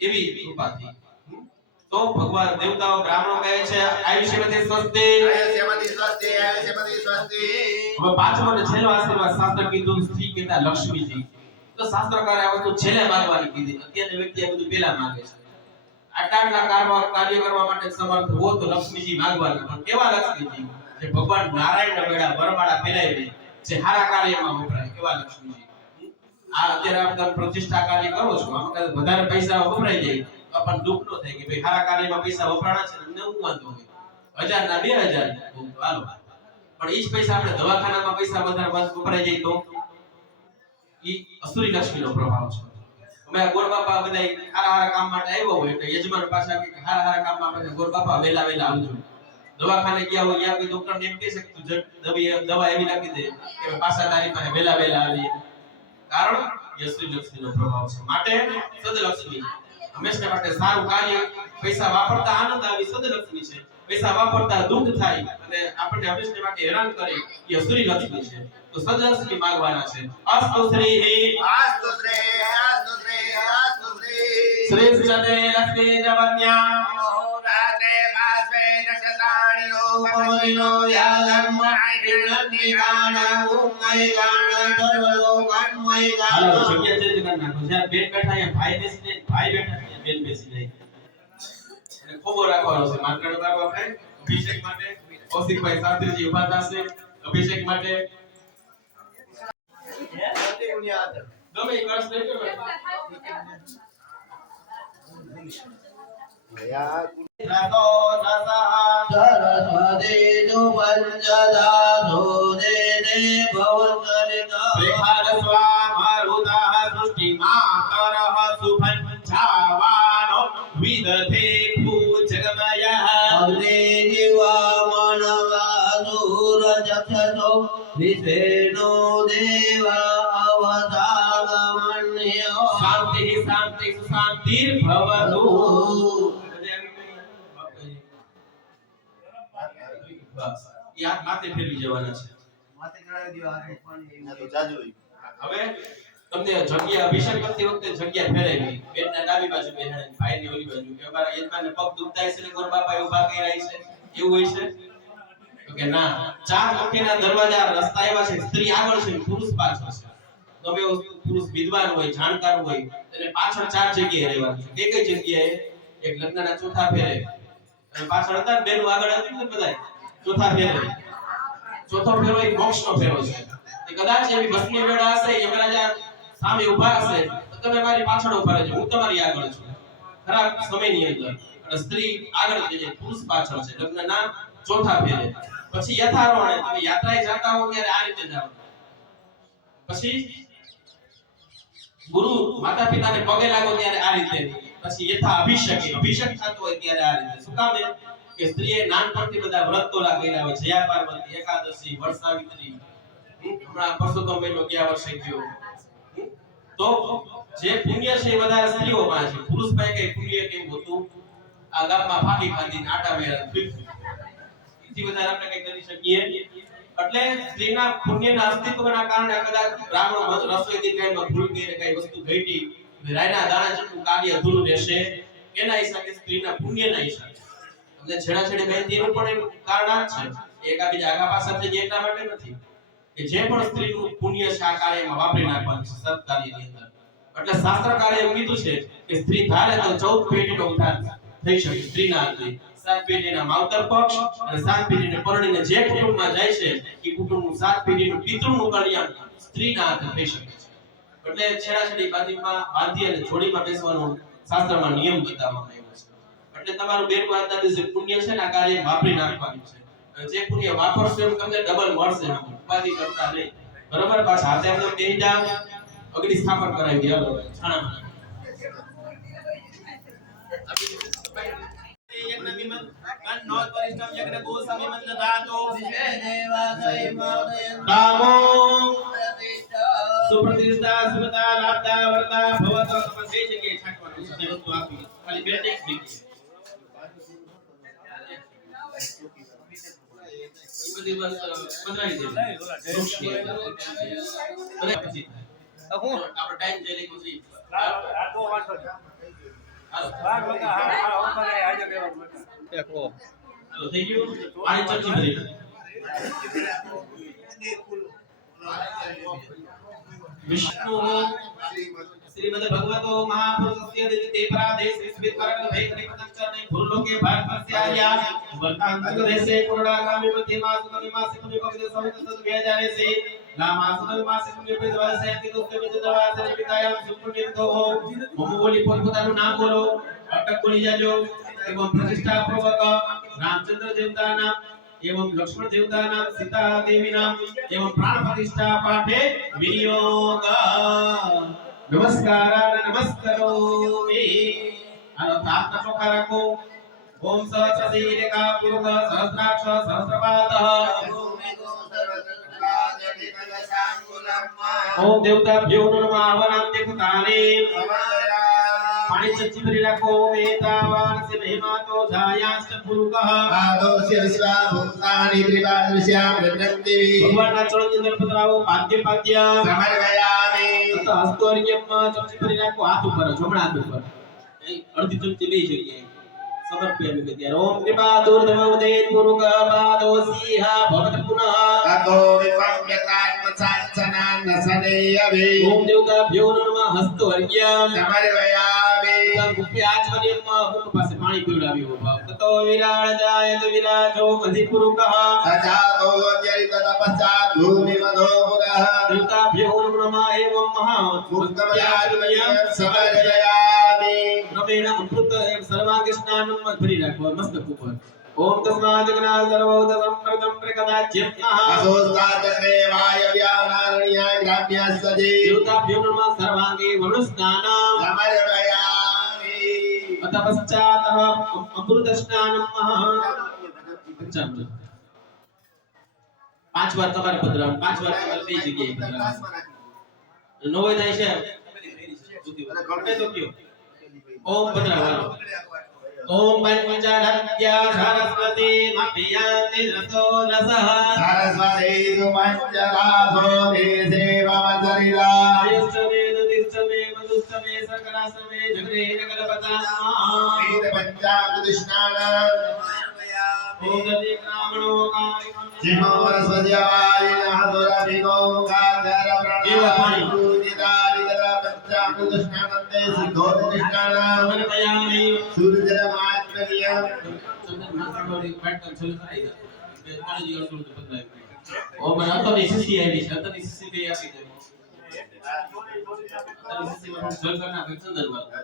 એવી કૃપાથી. તો ભગવાન દેવતાઓ બ્રાહ્મણો કહે છે આયુષ્યવતી સ્વસ્તિ. હવે પાંચમો અને છેલ્લો આશીર્વાદ શાસ્ત્ર કીધું સ્ત્રી કહેતા લક્ષ્મીજી. તો શાસ્ત્રકારે આ વસ્તુ છેલ્લે માંગવાની કીધી. અત્યારની વ્યક્તિ આ બધું પહેલા માંગે છે. આટલા કાર્ય કરવા માટે સમર્થ હો તો લક્ષ્મીજી માંગવાના. પણ કેવા લક્ષ્મીજી? જે ભગવાન નારાયણના વેળા વરમાળા પહેરાવી જે હારા કાર્યમાં વપરાય, કેવા લક્ષ્મીજી? આ અત્યારે આપણે પ્રતિષ્ઠા કાર્ય કરો છો, આમાં કદાચ વધારે પૈસા વપરાઈ જાય તો પણ દુઃખ ન થાય કે ભાઈ હારા કાર્યમાં પૈસા વપરાણા છે ને હું વાંધો હોય 1000 ના 2000 તો હાલો. પણ ઈ જ પૈસા આપણે દવાખાનામાં પૈસા વધારે વપરાઈ જાય તો ઈ અસુરી લક્ષ્મીનો પ્રભાવ છે. અમે ગોરબાપા બધા હારા કામ માટે આવ્યો હોય એટલે યજમાન પાછા કે હારા કામમાં આપણે ગોરબાપા વેલા આવજો. દવાખાને ગયા હોય ત્યાં કોઈ ડોક્ટર ને એમ કહે છે કે તું દવા એવી નાખી દે કે પાછા તારી પાસે વેલા આવીએ. કારણ યશ્રી લક્ષ્મીનો પ્રભાવ છે. માટે સદલક્ષ્મી હંમેશા માટે સારું કાર્ય, પૈસા વાપરતા આનંદ આવી સદલક્ષ્મી છે. પૈસા વાપરતા દુઃખ થાય અને આપણને હંમેશા માટે હેરાન કરે એ યશ્રી લક્ષ્મી છે. તો સદલક્ષ્મી માંગવાના છે. અસ્તુ શ્રી આસ્તુ શ્રી આસ્તુ શ્રી આસ્તુ શ્રી શ્રી સદે લક્ષ્મી જવન્યા રાતે વાસ્વે નક્ષત્રાણિ રૂપમોહિનો યાગમ આઈનંદિ ગાણ ઉમય ગાણ સર્વલોકન્મય ગાણ. હાલો જગ્યા ચેન્જ કરી નાખો. જ્યાં બેન બેઠા અહીંયા ભાઈ બેસીને, ભાઈ બેઠા અહીંયા બેન બેસી જાય. અને ખોબો રાખવાનો છે. માત્ર બાબા આપણે અભિષેક માટે કૌશિકભાઈ શાસ્ત્રીજી ઉભા થશે અભિષેક માટે. ગમે એ કળશ લઈ લો. રાતો દાસા સરસ્વતી તુ પંચદાસો દેને ભવંકરિતા પ્રેહાર સ્વા મારુતા સૃષ્ટિ માતરઃ સુભં છાવાનો વિદધે ભૂજગમયઃ અગ્નિ જીવા માનવા સુર જક્ષસો વિશ્વેનો દેવા અવતાગમન્યો શાંતિ શાંતિ શાંતિર ભવતુ. બસ યાદ માથે ફેરવી જવાના છે. હવે તમને જગ્યા અભિષેક કરતી વખતે જગ્યા ફેરવી, બેનના ડાબી બાજુ બેહાડે, ભાઈની ઓલી બાજુ, કે અમારા યજમાનને પગ દુખતા છે ને ગોર બાપા ઊભા કર્યા છે, એવું હોય છે? તો કે ના, 4 મુખીના દરવાજા રસ્તા એવા છે, સ્ત્રી આગળ છે પુરુષ પાછળ છે. તમે પુરુષ વિદ્વાન હોય, જાણકાર હોય, એને પાછળ 4 જગ્યાએ રહેવાનું છે. કઈ જગ્યાએ? એક લગ્નના ચોથા ફેરે અને પાછળ હતા બેનું આગળ હતી ને બધાય ચોથા ફેરે. ચોથો ફેરો એ મોક્ષનો ફેરો છે. એ કદાચ એવી બસની વેળા હશે, યમરાજા સામે ઊભા હશે તો તમે મારી પાછળ ઊભા રહેજો, હું તમારી આગળ છું. ખરાબ સમયની અંદર અને સ્ત્રી આગળ છે, પુરુષ પાછળ છે. લગ્નના ચોથા ફેરે પછી યથારોહણ તમે યાત્રાએ જતા હો ત્યારે આ રીતે જાઓ. પછી ગુરુ માતા પિતાને પગે લાગો ત્યારે આ રીતે. પછી યથા અભિષેક થતો હોય ત્યારે આ રીતે. શું કામ કે સ્ત્રીએ નાનપણથી બધા વ્રત તોલા કર્યા હોય. જયા પાર્વતી, એકાદશી, વડસાવિત્રી, હમણાં પરસોત્તમ મહિનો ગયા વર્ષે ગયો. તો જે પુણ્ય છે એ બધા સ્ત્રીઓ પાસે છે. પુરુષ પાસે કઈ પુણ્ય કેવું હતું? આ ગામમાં ફાંકી ખાધીને આટા મેળા એથી વધારે આપણે કઈ કરી શકીએ? એટલે સ્ત્રીના પુણ્યના અસ્તિત્વના કારણે કદાચ બ્રાહ્મણ રસોઈ દીકરામાં ભૂલ કરીને કઈ વસ્તુ ઘટી, રાયના દાણા જેટલું કાર્ય અધૂરું રહેશે. એના હિસાબે સ્ત્રીના પુણ્યના હિસાબે એટલે છેડાછેડી મહેંદીનું પણ એક કારણ આ જ છે. એકાબીજા આગા પાછા થઈ જાય એટલા માટે નથી કે જે પણ સ્ત્રીનું પુણ્ય છે આ કાર્યમાં વાપરી નાખવાનું છે સત્કાર્યની અંદર. એટલે શાસ્ત્રકારે એવું કીધું છે કે સ્ત્રી ધારે તો 14 પેઢીનો ઉદ્ધાર થઈ શકે. સ્ત્રીના હાથથી 7 પેઢીના માવતર પક્ષ અને 7 પેઢીને પરણીને જે કુટુંબમાં જાય છે એ કુટુંબનું 7 પેઢીનું પિતૃનું કલ્યાણ સ્ત્રીના હાથે થઈ શકે છે. એટલે છેડાછેડી બાંધી અને જોડીમાં બેસવાનો શાસ્ત્રમાં નિયમ બતાવવામાં આવ્યો છે. એટલે તમારું બેનું આજના દિવસે પુણ્ય છે ને આ કાર્ય વાપરી નાખવાનું છે. જે પુણ્ય વાપરશો એમ તમને ડબલ મળશે. ઉપાધિ કરતા નહીં. બરોબર? પાછા હાથે એમને બેહી જાવ, અગ્નિ સ્થાપન કરાવી દે. હાલો છાણામાં સુપ્રતિષ્ઠા સુમતા લાભતા વર્તા ભવત સમજે છે કે છાટવાનું છે વસ્તુ આપી ખાલી બે ટેક થઈ બધી બસ પધરાઈ દે પછી આપણે ટાઈમ જઈ લઈ પછી આખો વાંચો હાલો થઈ ગયું પાણી ચમચી ભરી વિષ્ણુ શ્રીમદ ભગવતો મહાપુરુષસ્ય દિતે પરાદેશ વિસ્મિત પરગ ભેકને પતંચરણે ભૂલોકે ભાગ પસ્યાયા વર્તાંતક દેશે પુરડાગામી મધ્ય માસુકમિ માસિકમિ પવિત્ર સમિત સદ વ્યાજારે સે નામાસુકમિ માસિકમિ પવિત્ર વાસે અતિ દુસ્તે વિદ દવાસે વિતાયા સુપુનિતો હો મોમોલી પોતપોતાનું નામ બોલો અટક બોલી જાજો એવં પ્રતિષ્ઠા પૂર્વક रामचंद्र देवता नाम एवं लक्ष्मण देवता नाम सीता देवी नाम एवं प्राण प्रतिष्ठा पाठे विनियोग नमस्कार नमस्करोमि आलो प्रार्थना चोखा रखो ओम सहस्रशीलका पुरुष सहस्राक्ष सहस्रपादः ओम देवताभ्यो नमः आवनान्ते कृताने पाणी चच्ची भरी रखो एतावान से महिमातो जायाश्च पुरुकः आदोस्य विश्वा भूतानि त्रिपादृश्यां रत्नन्ति भगवानના ચરણની અંદર પધરાવો પાદ્ય समर्पयामि તો હસ્તોર્યમ ચમચી ભરી રાખો હાથ ઉપર જમણા હાથ ઉપર અડધી ચમચી બે જગ્યાએ સમર્પયામિ વિદ્યા ઓમ કૃપા દુર્ધમ ઉદય પુરુક પાદોસીહ ભવત પુનઃ ततो विपम्यतात्म सात्सनान् नसनेयवे ओम देवताभ्यो नमः हस्तोर्यम समर्पयामि મુખ્ય આચમનિયમ મુખ પાસે પાણી પીવડાવ્યો ભાવ તતો વિરાળ જાય તો વિરાજો અધિપુરુકઃ सजातो चरित तपस्यात् भूमिमधो पुरः देवताभ्यो नमः एवं महा मुक्तमयात्मयं समर्पयामि क्रमेण अमृत एवं सर्वांग स्नानं भरी રાખો મસ્તક ઉપર ओम तस्मात् गणा सर्वोद संप्रदं प्रकदाच्यं असोस्तादेवाय व्यानारण्याय ग्राम्यस्ते देवताभ्यो नमः सर्वांगे वरुण स्नानं समर्पयामि अथ पश्चात् अमृत स्नानं पंचामृत 5 વાર તમારે પધરાવવાનું 5 વાર તમારે બે જગ્યાએ પધરાવવાનું નો હોય થાય છે ગમે તો કયો ઓમ પધરાવવાનું ओम पंचरत्या सरस्वती मपियांति रसो रसः सरस्वती सुपञ्चरासो देसेवमचरिता आयुष्टमे दुष्टमे मधुष्टमे सकरासमे जगरे जगलपताः पञ्चामृतस्नानम् ओम गति ब्राह्मणो कारिमं जिमो वरस्वत्यावालिनः सुरभिगो गाधरप्रणीपूजितादिदल पञ्चामृतस्नानन्ते सिद्धोदतिष्ठानम् समर्पयामि सूर्यजलमात्मनीयम् ओम अतनी शिष्य આવી છે અતની શિષ્ય બે આપી દે અતની શિષ્ય જલ કરના ચંદન વાળા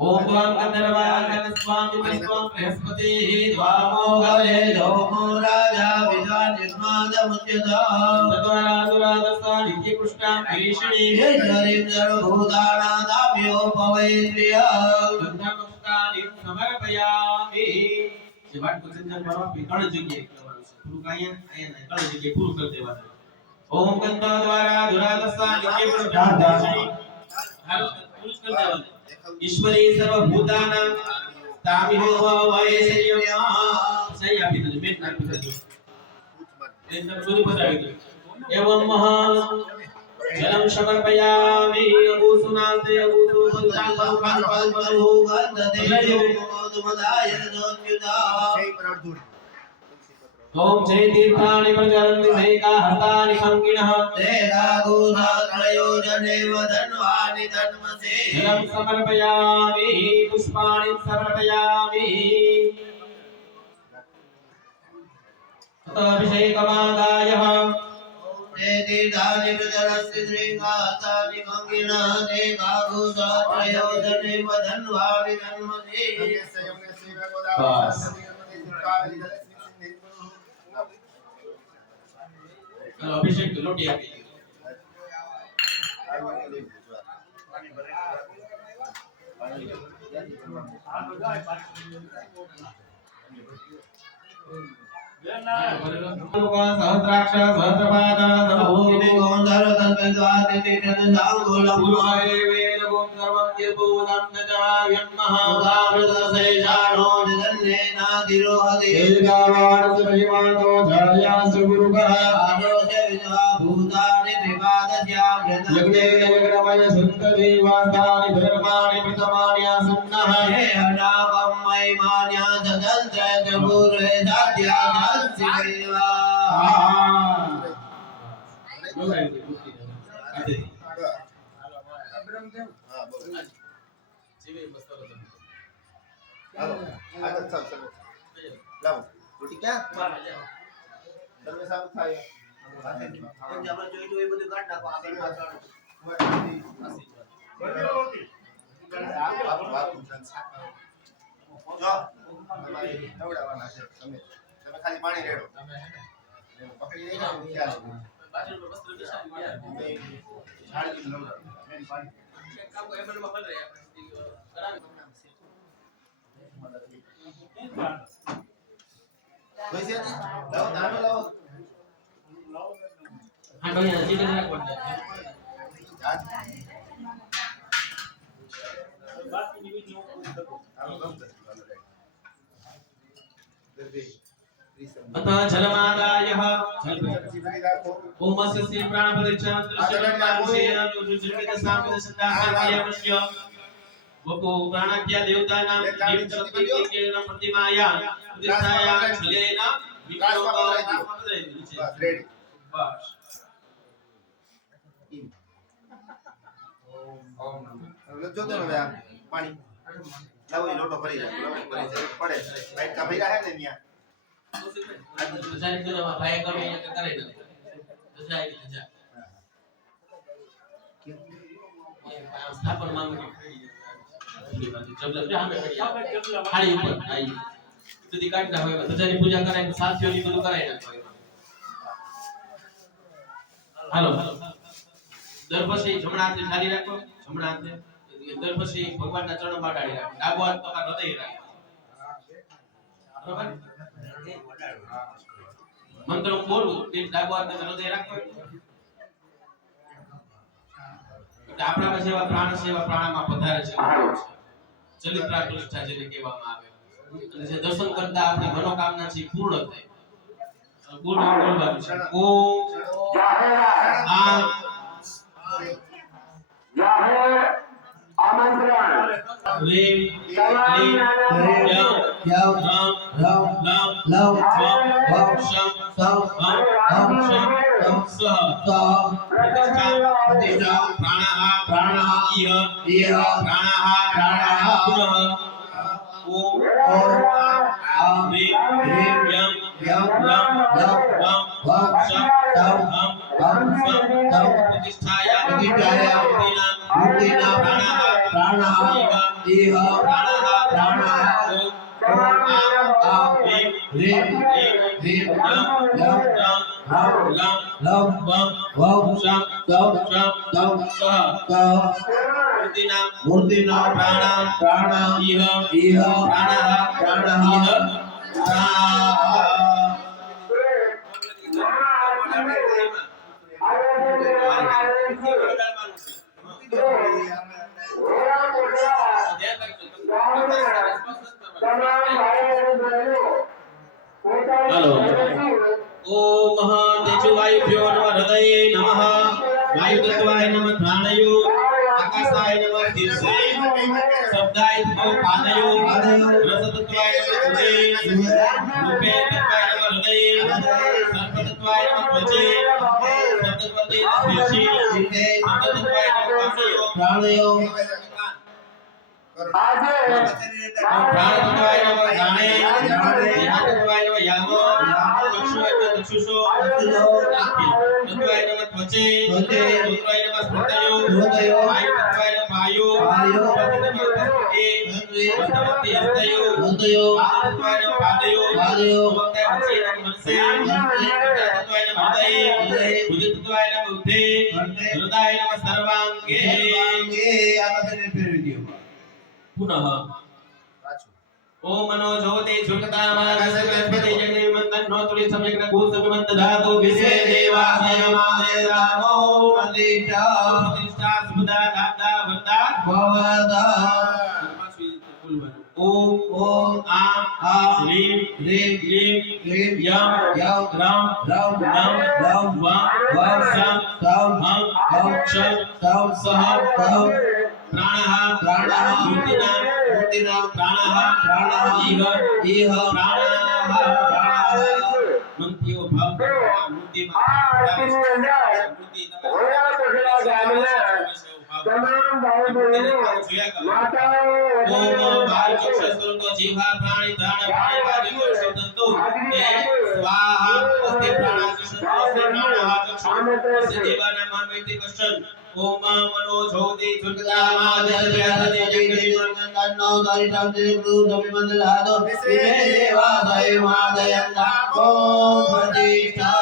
ओम त्वां गंधर्वान् स्वामी विश्वं बृहस्पति द्वामो गले लोमो राजा विद्वान् यज्ञादमुच्यता तद्वारादुरादस्ता नित्यकृष्णां भीषणे ये शरीर सर्वभूतानादाभ्यो पवैन्द्रिय गंधर्वपुष्टानि समर्पयामि જે વાત કુચિંતન કરવા ત્રણ જગ્યાએ કરવાનું છે પૂરું કાયા આયા ત્રણ જગ્યાએ પૂરું કરી દેવાનું ઓમ ગંધા દ્વારા દુરાદસ્તા નિત્યકૃષ્ણાં ભીષણે હાલો પૂરું કરી દેવાનું ईश्वरी सर्वभूतानां तामिहो वैश्यम्या सही આપી દેજો મેં આપી દેજો એ બધું બતાવી દો एवं महा जलम समर्पयामि अगुसुनाते अगुसु संतान पल्पल्पलो गन्धदेयो मोदमदाय दोच्युता ओम जय तीर्थानि प्रचरन्ति सैका हस्तानि खङ्गिणः ते रागोधात्रयोजने वदन्वानि तन्मसे जलं समर्पयामि पुष्पाणि समर्पयामि अभिषेकमादायः ते तीर्थानि प्रचरन्ति श्रीकातानि खङ्गिणः ते रागोधात्रयोजने वदन्वानि तन्मसे बस अभिषेक लोटी आपी सहस्राक्ष सहस्रपाद भूमि गोंधर तन्वादिति तन्दांगुलं गुरुवाये वेद गोंधर्वं यपूदं नचाव्यं महादावृतशेषाणो निधन्येनाधिरोहति महादावृतशेषाणो झार्यास्य गुरुकः आदोष विद्वा भूतानि त्रिपादस्यामृतं यज्ञे यज्ञमय सुन्दरीवासानि धर्माणि प्रथमानि आसन्नः हे अनागं महिमान्या सदन्त्र त्रिपुरे साध्या संसिदेवा ખાલી પાણી રેડો પકડી લઈ જાવ ખ્યાલ બાજુ પર વસ્ત્ર દિશા ગયા છાડી દીધું મેં પાણી કામ કો એમએલ માં બન રહે કરાવી વૈસે લાવો દાણો લાવો હા તો અહીંયા જીતે રાખવા દે બાકી વિડિયો अतः जलमादायः ओमस्य श्री प्राणपरिच्छेदस्य वपो प्राणाद्या देवतानां देवशक्तिकेन प्रतिमाया प्रतिष्ठाया जलेन રેડી बस જો તો હવે આ પાણી લાવો એ લોટો ભરી જાય પડે રાઈટ કા ભર્યા હે ને ન્યા जाने तो भाई करो ये करे ना तो जाएगी तो जा स्थापन मांग जब जब हमें खाली ऊपर आई तो दिखाट ना होए तो जानी पूजा कराए साथियों ની બધું કરાય ના हेलो દર પછી જમણા હાથે ખાલી રાખો જમણા હાથે દર પછી ભગવાનના ચરણ બાડાડી રાખો ડાબો હાથ તમારો હૃદય રાખો બરાબર मंत्र बोलू ते ડાબો હાથ હૃદય રાખો તો આપણા સેવા પ્રાણમાં પધારે છે ચલિત્રા પ્રતિષ્ઠા જેને કહેવામાં આવે અને જે દર્શન કરતા આપણી મનોકામના છે પૂર્ણ થાય બોલવાનું છે ઓમ આ જાહેર આમંત્રણ રીમ લીમ યમ યમ રામ રામ લામ લવ સ્વમ વમ શમ સમ હમ હમ શમ સહ સ પ્રતિષ્ઠા પ્રતિષ્ઠા પ્રાણઃ પ્રાણઃ ઇહ ઇહ પ્રાણઃ પ્રાણઃ પુનઃ ઓમ ઓમ આ રીમ રીમ યમ યમ લમ લવ વમ વમ શમ સમ હમ હમ સ્વમ સમ પ્રતિષ્ઠાયા પ્રતિષ્ઠાયા મૂર્તિનાં મૂર્તિનાં પ્રાણઃ પ્રાણઃ ઇહ પ્રાણઃ આમ રીમ રીમ રીમ યમ યમ રામ લમ વમ શમ તમ તમ સહ મૂર્તિના પ્રાણ ઇહ પ્રાણઃ ઇહ હાલો ઓમ તેજવાયુભ્યો નમઃ હૃદયે નમઃ વાયુતત્વાય નમઃ પ્રાણયો આકાશાય નમઃ શીર્ષે શબ્દાય નમઃ પાદયો રસતત્વાય નમઃ હૃદયે રૂપે તત્વાય નમઃ હૃદયે સર્પતત્વાય નમઃ ત્વચે શબ્દત્વતે શીર્ષે શબ્દતત્વાય નમઃ પાદયો પ્રાણતત્વાય નમઃ ઘાણે જ્ઞાનતત્વાય નમઃ યામો ચક્ષુષો તત્વાય નમઃ ત્વચે તત્વાય નમઃ સ્મૃતયો વાયુતત્વાય નમઃ વાયો પતિતત્વાય હૃદયો પાદતત્વાય નમઃ પાદયો ભક્તાય વચે નમઃ મનસે તત્વાય નમઃ હૃદયે બુદ્ધતત્વાય નમઃ બુદ્ધે હૃદયાય નમઃ સર્વાંગે પુનઃ ओम मनो ज्योति झुकतामागस्य गणपति जगन्मन्तनो तुलि सम्यग्न भूतविमन्त धातु विश्वे देवाय मादेवामो प्रतिष्ठा प्रतिष्ठा सुबदा दाता वरदा भवदा ओम आम ह्रीं ह्रीं यम राम नम वम सम हम क्षम सह प्राणः मूर्तिना प्राणः इह प्राणः मंत्यो भाव मूर्ति તમામ ભાઈ બહેનો માતાઓ ओम बाल चक्षुस्वरूप को जीवा प्राणी प्राण प्राणी वायु को सुतंतु ए स्वाहा अस्ति प्राणाचक्षु अस्ति प्राणः चक्षु अस्ति जीवाना मानवेति कश्चन ओम मनो ज्योति झुकतामाद्यते जगन्नो दरितं दिव्रूधविमन्दलादो विश्वे देवादय मादयन्ता ओम प्रतिष्ठा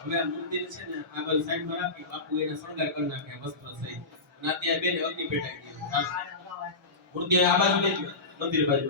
હવે આ મૂર્તિ છે ને આ બાજુ સાઈડ માં રાખી બાપુ એને શણગાર કરી નાખે વસ્ત્ર સહિત અને ત્યાં બેને અગ્નિ પેટાઈ ગઈ મૂર્તિ આ બાજુ મંદિર બાજુ